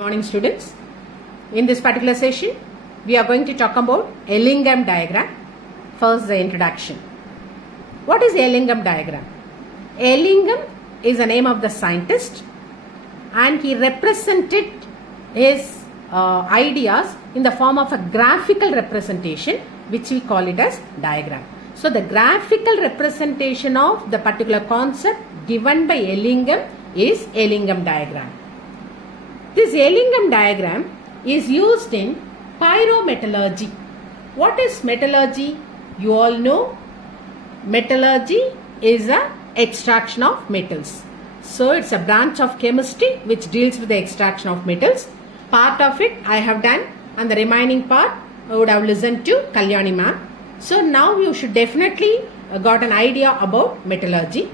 Morning students. In this particular session, we are going to talk about Ellingham diagram. First, the introduction. What is Ellingham diagram? Ellingham is the name of the scientist and he represented his ideas in the form of a graphical representation which we call it as diagram. So, the graphical representation of the particular concept given by Ellingham is Ellingham diagram. This Ellingham diagram is used in pyrometallurgy. What is metallurgy? You all know metallurgy is a extraction of metals. So it's a branch of chemistry which deals with the extraction of metals. Part of it I have done and the remaining part I would have listened to Kalyani ma'am. So now you should definitely got an idea about metallurgy.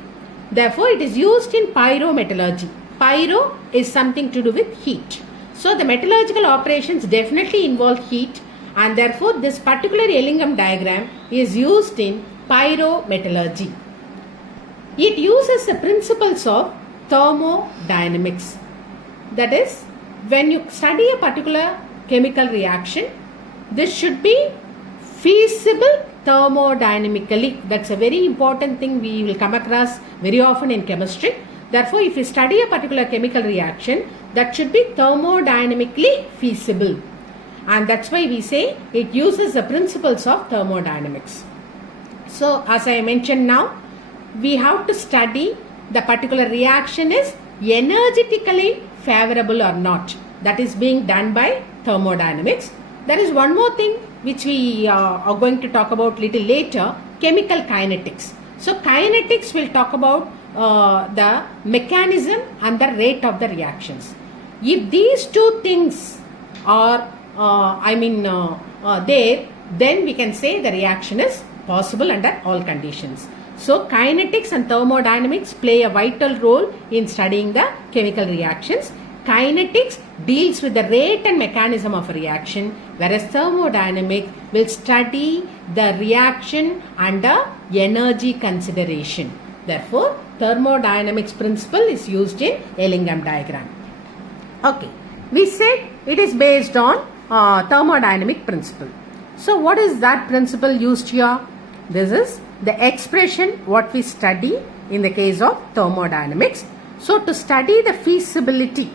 Therefore it is used in pyrometallurgy. Pyro is something to do with heat. So the metallurgical operations definitely involve heat and therefore this particular Ellingham diagram is used in pyrometallurgy. It uses the principles of thermodynamics. That is, when you study a particular chemical reaction, this should be feasible thermodynamically. That's a very important thing we will come across very often in chemistry. Therefore, if you study a particular chemical reaction, that should be thermodynamically feasible. And that's why we say it uses the principles of thermodynamics. So, as I mentioned now, we have to study the particular reaction is energetically favorable or not. That is being done by thermodynamics. There is one more thing which we are going to talk about little later, chemical kinetics. So, kinetics will talk about the mechanism and the rate of the reactions. If these two things are there, then we can say the reaction is possible under all conditions. So kinetics and thermodynamics play a vital role in studying the chemical reactions. Kinetics deals with the rate and mechanism of a reaction, whereas thermodynamics will study the reaction under energy consideration. Therefore, thermodynamics principle is used in Ellingham diagram. Okay, we said it is based on thermodynamic principle. So, what is that principle used here? This is the expression what we study in the case of thermodynamics. So, to study the feasibility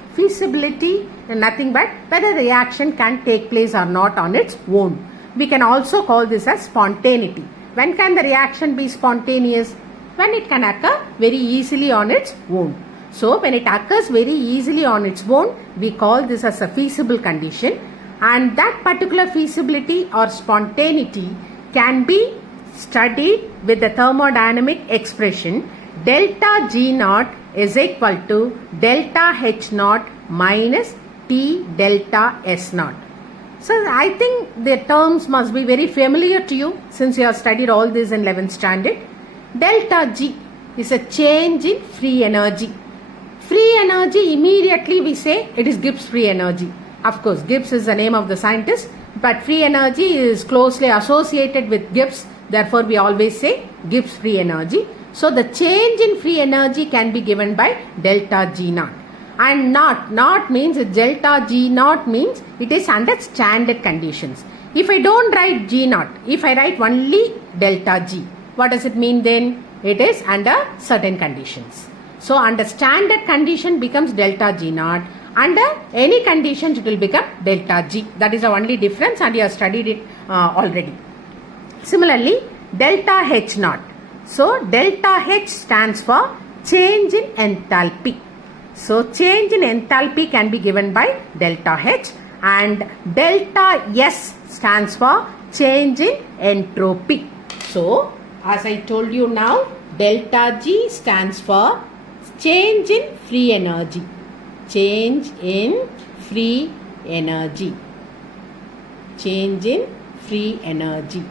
nothing but whether reaction can take place or not on its own. We can also call this as spontaneity. When can the reaction be spontaneous? When it can occur very easily on its own. So, when it occurs very easily on its own, we call this as a feasible condition, and that particular feasibility or spontaneity can be studied with the thermodynamic expression delta G naught is equal to delta H naught minus T delta S naught. So, I think the terms must be very familiar to you since you have studied all this in 11th standard. Delta G is a change in free energy. Free energy, immediately we say it is Gibbs free energy. Of course, Gibbs is the name of the scientist, but free energy is closely associated with Gibbs. Therefore, we always say Gibbs free energy. So, the change in free energy can be given by delta G naught. And not means delta G naught means it is under standard conditions. If I don't write G naught, if I write only delta G, what does it mean then? It is under certain conditions. So, under standard condition becomes delta G naught. Under any condition it will become delta G. That is the only difference and you have studied it already. Similarly, delta H naught. So, delta H stands for change in enthalpy. So, change in enthalpy can be given by delta H, and delta S stands for change in entropy. So, as I told you now, delta G stands for change in free energy. Change in free energy. Change in free energy.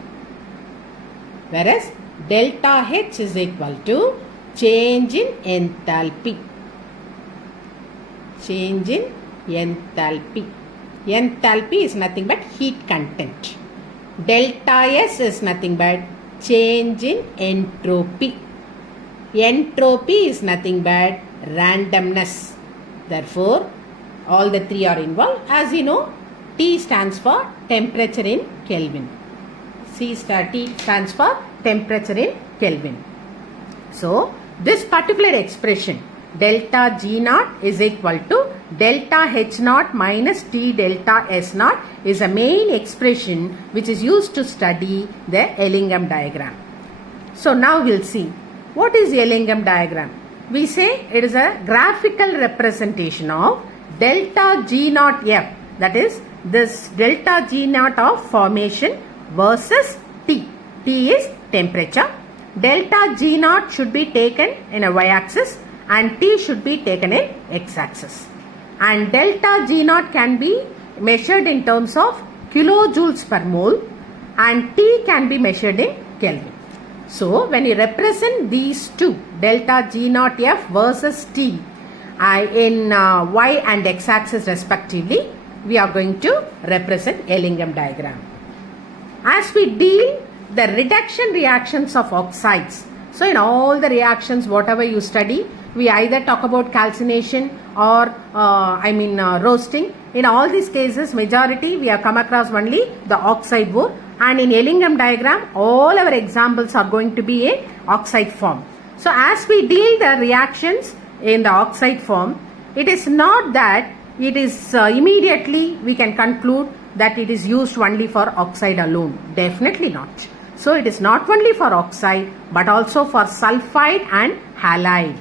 Whereas delta H is equal to change in enthalpy. Change in enthalpy. Enthalpy is nothing but heat content. Delta S is nothing but change in entropy. Entropy is nothing but randomness. Therefore, All the three are involved. As you know, T stands for temperature in Kelvin. T stands for temperature in Kelvin. So, this particular expression delta G naught is equal to delta H naught minus T delta S naught is a main expression which is used to study the Ellingham diagram. So, now we will see what is the Ellingham diagram. We say it is a graphical representation of delta G naught F, that is this delta G naught of formation versus T. T is temperature. Delta G naught should be taken in a y-axis and T should be taken in x-axis. And delta G naught can be measured in terms of kilojoules per mole and T can be measured in Kelvin. So, when you represent these two, delta G naught F versus T in y and x-axis respectively, we are going to represent Ellingham diagram. As we deal the reduction reactions of oxides, so in all the reactions whatever you study, we either talk about calcination or roasting. In all these cases, majority we have come across only the oxide ore, and in Ellingham diagram all our examples are going to be in oxide form. So as we deal the reactions in the oxide form, it is not that it is immediately we can conclude that it is used only for oxide alone. Definitely not. So it is not only for oxide but also for sulfide and halide.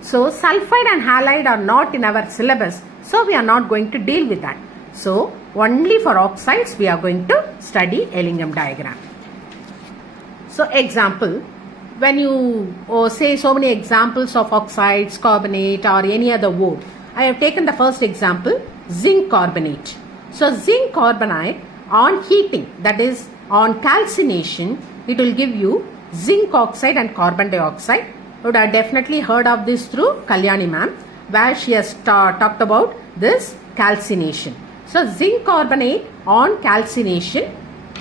So sulfide and halide are not in our syllabus, so we are not going to deal with that. So only for oxides we are going to study Ellingham diagram. So example, when you say so many examples of oxides, carbonate or any other ore, I have taken the first example, zinc carbonate. So zinc carbonate on heating, that is on calcination, it will give you zinc oxide and carbon dioxide. You would have definitely heard of this through Kalyani ma'am, where she has talked about this calcination. So zinc carbonate on calcination,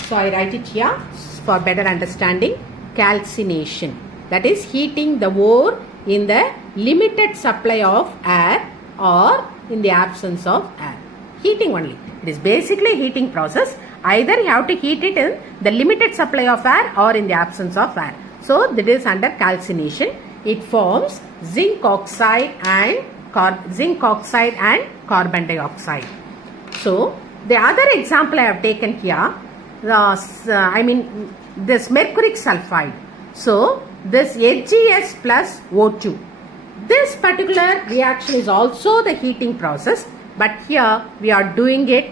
so I write it here for better understanding. Calcination, that is heating the ore in the limited supply of air or in the absence of air. Heating only. It is basically heating process. Either you have to heat it in the limited supply of air or in the absence of air. So that is under calcination. It forms zinc oxide and carbon dioxide. So the other example I have taken here, this mercuric sulfide. So this HgS plus O2. This particular reaction is also the heating process, but here we are doing it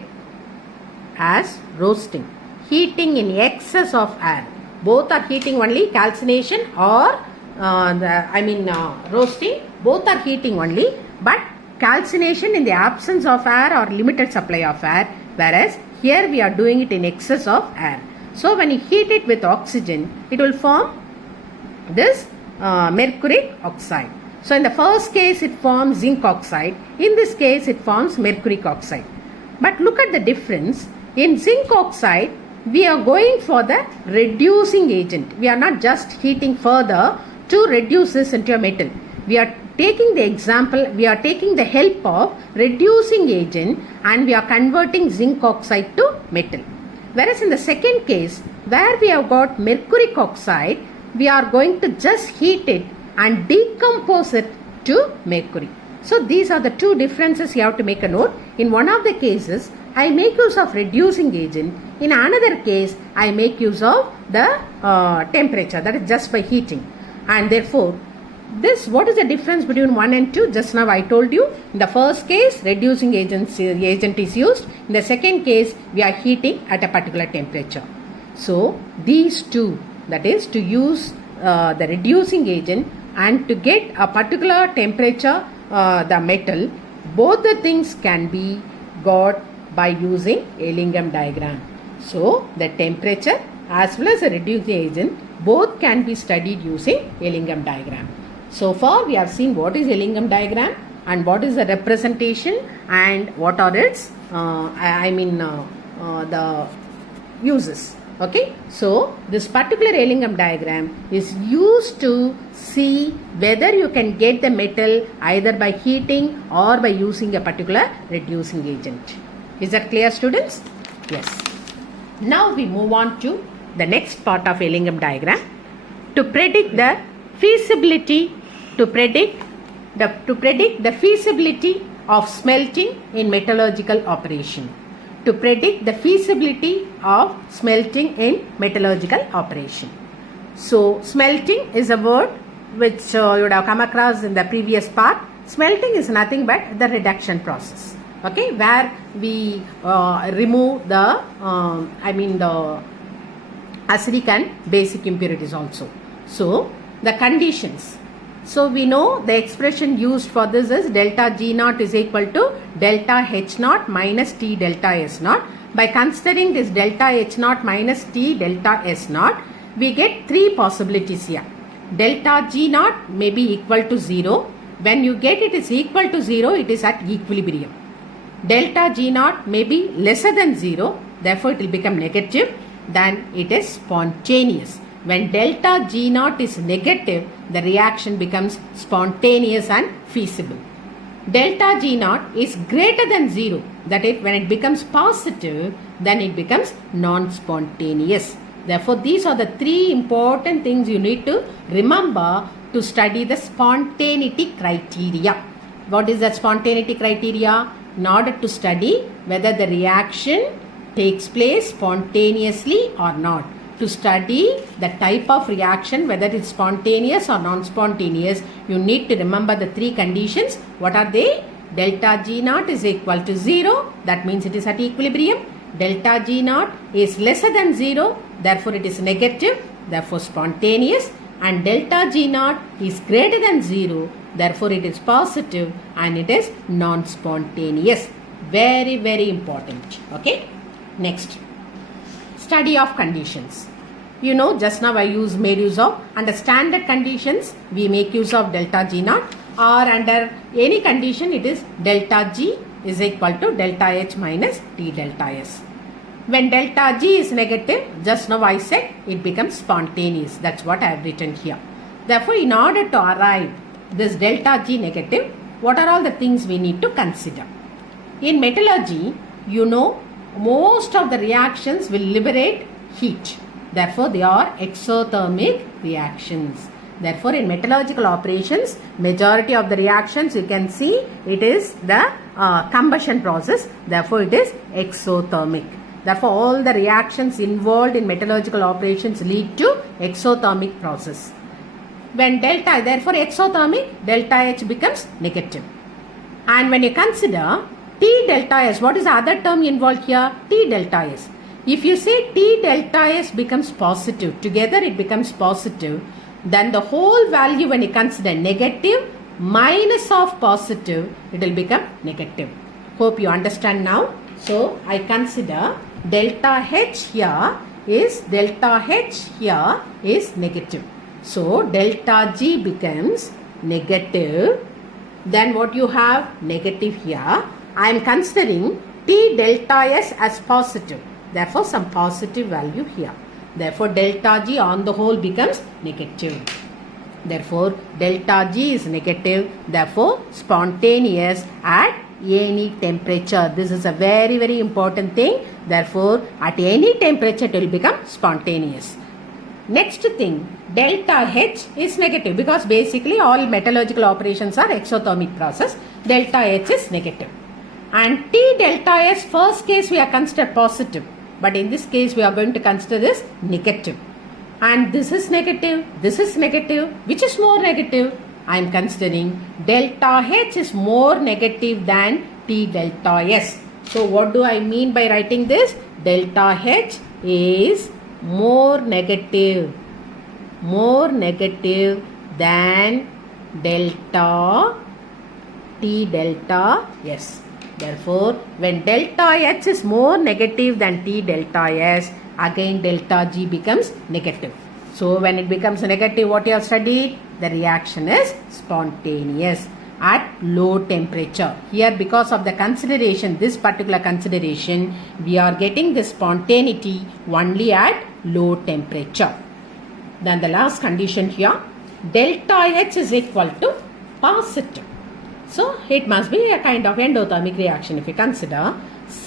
as roasting. Heating in excess of air. Both are heating only, calcination or roasting. Both are heating only, but calcination in the absence of air or limited supply of air, whereas here we are doing it in excess of air. So when you heat it with oxygen, it will form this mercuric oxide. So in the first case it forms zinc oxide, in this case it forms mercuric oxide. But look at the difference. In zinc oxide, we are going for the reducing agent. We are not just heating further to reduce this into a metal. We are taking the example, we are taking the help of reducing agent and we are converting zinc oxide to metal. Whereas in the second case, where we have got mercuric oxide, we are going to just heat it and decompose it to mercury. So these are the two differences you have to make a note. In one of the cases, I make use of reducing agent. In another case, I make use of the temperature, that is just by heating. And therefore, what is the difference between 1 and 2? Just now I told you. In the first case, reducing agent is used. In the second case, we are heating at a particular temperature. So these two, that is to use the reducing agent and to get a particular temperature, the metal, both the things can be got by using Ellingham diagram. So the temperature as well as the reducing agent both can be studied using Ellingham diagram. So far we have seen what is Ellingham diagram and what is the representation and what are its the uses. Okay, so this particular Ellingham diagram is used to see whether you can get the metal either by heating or by using a particular reducing agent. Is that clear, students? Yes. Now we move on to the next part of Ellingham diagram to predict the feasibility the feasibility of smelting in metallurgical operation. To predict the feasibility of smelting in metallurgical operation. So, smelting is a word which you would have come across in the previous part. Smelting is nothing but the reduction process. Okay, where we remove the the acidic and basic impurities also. So, the conditions. So, we know the expression used for this is delta G naught is equal to delta H naught minus T delta S naught. By considering this delta H naught minus T delta S naught, we get three possibilities here. Delta G naught may be equal to 0. When you get it is equal to 0, it is at equilibrium. Delta G naught may be lesser than 0, therefore it will become negative, then it is spontaneous. When delta G naught is negative, the reaction becomes spontaneous and feasible. Delta G naught is greater than 0, that is, when it becomes positive, then it becomes non-spontaneous. Therefore, these are the three important things you need to remember to study the spontaneity criteria. What is that spontaneity criteria? In order to study whether the reaction takes place spontaneously or not. To study the type of reaction, whether it's spontaneous or non-spontaneous, you need to remember the three conditions. What are they? Delta G naught is equal to 0, that means it is at equilibrium. Delta G naught is lesser than 0, therefore it is negative, therefore spontaneous. And delta G naught is greater than 0, therefore it is positive and it is non-spontaneous. Very, very important. Okay. Next, study of conditions. You know, just now I made use of, under standard conditions we make use of delta G naught, or under any condition it is delta G is equal to delta H minus T delta S. When delta G is negative, just now I said it becomes spontaneous. That's what I have written here. Therefore, in order to arrive this delta G negative, what are all the things we need to consider? In metallurgy, you know, most of the reactions will liberate heat. Therefore, they are exothermic reactions. Therefore, in metallurgical operations, majority of the reactions you can see it is the combustion process. Therefore, it is exothermic. Therefore, all the reactions involved in metallurgical operations lead to exothermic process. When delta, therefore exothermic, delta H becomes negative. And when you consider T delta S, what is the other term involved here? T delta S. If you say T delta S becomes positive, together it becomes positive, then the whole value when you consider negative minus of positive, it will become negative. Hope you understand now. So, I consider delta H here is negative. So, delta G becomes negative. Then what you have? Negative here. I am considering T delta S as positive. Therefore, some positive value here. Therefore, delta G on the whole becomes negative. Therefore, delta G is negative. Therefore, spontaneous at any temperature. This is a very, very important thing. Therefore, at any temperature it will become spontaneous. Next thing, delta H is negative because basically all metallurgical operations are exothermic process. Delta H is negative. And T delta S, first case we are considered positive. But in this case we are going to consider this negative. And this is negative, which is more negative? I am considering delta H is more negative than T delta S. So what do I mean by writing this? Delta H is more negative than delta T delta S. Therefore, when delta H is more negative than T delta S, again delta G becomes negative. So, when it becomes negative, what you have studied? The reaction is spontaneous at low temperature. Here, because of the consideration, this particular consideration, we are getting the spontaneity only at low temperature. Then the last condition here, delta H is equal to positive. So it must be a kind of endothermic reaction if you consider.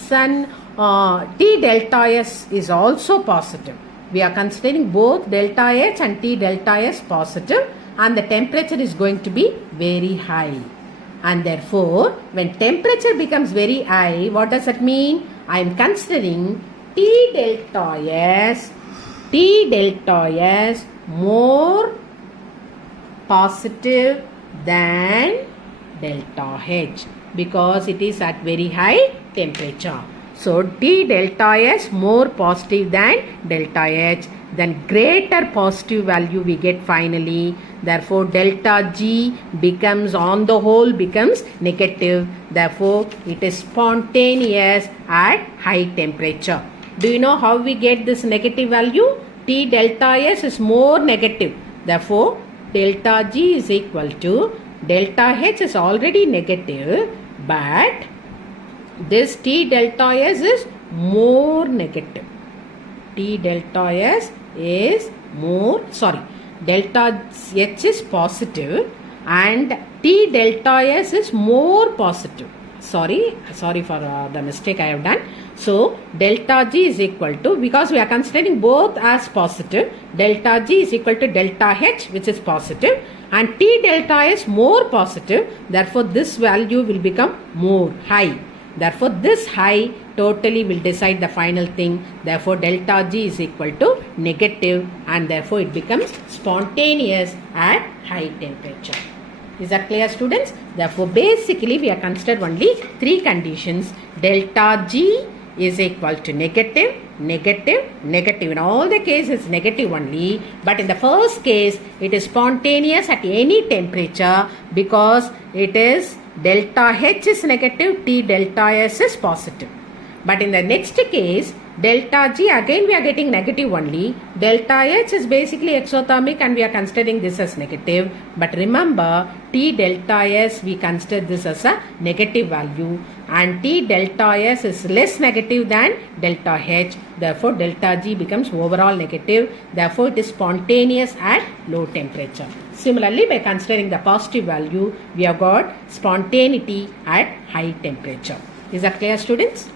T delta S is also positive. We are considering both delta H and T delta S positive, and the temperature is going to be very high. And therefore, when temperature becomes very high, what does that mean? I am considering T delta S more positive than delta H because it is at very high temperature. So T delta S more positive than delta H, then greater positive value we get finally. Therefore delta G becomes, on the whole, becomes negative. Therefore it is spontaneous at high temperature. Do you know how we get this negative value? T delta S is more negative. Therefore delta G is equal to, delta H is already negative, but this T delta S is more negative. T delta S is more, delta H is positive and T delta S is more positive. Sorry for the mistake I have done. So delta G is equal to, because we are considering both as positive, delta G is equal to delta H, which is positive, and T delta S more positive. Therefore this value will become more high. Therefore this high totally will decide the final thing. Therefore delta G is equal to negative, and therefore it becomes spontaneous at high temperature. Is that clear, students? Therefore basically we are considered only three conditions. Delta G is equal to negative. In all the cases negative only, but in the first case it is spontaneous at any temperature because it is delta H is negative, T delta S is positive. But in the next case, delta G, again we are getting negative only. Delta H is basically exothermic and we are considering this as negative. But remember, T delta S, we consider this as a negative value, and T delta S is less negative than delta H. Therefore delta G becomes overall negative. Therefore it is spontaneous at low temperature. Similarly, by considering the positive value, we have got spontaneity at high temperature. Is that clear, students?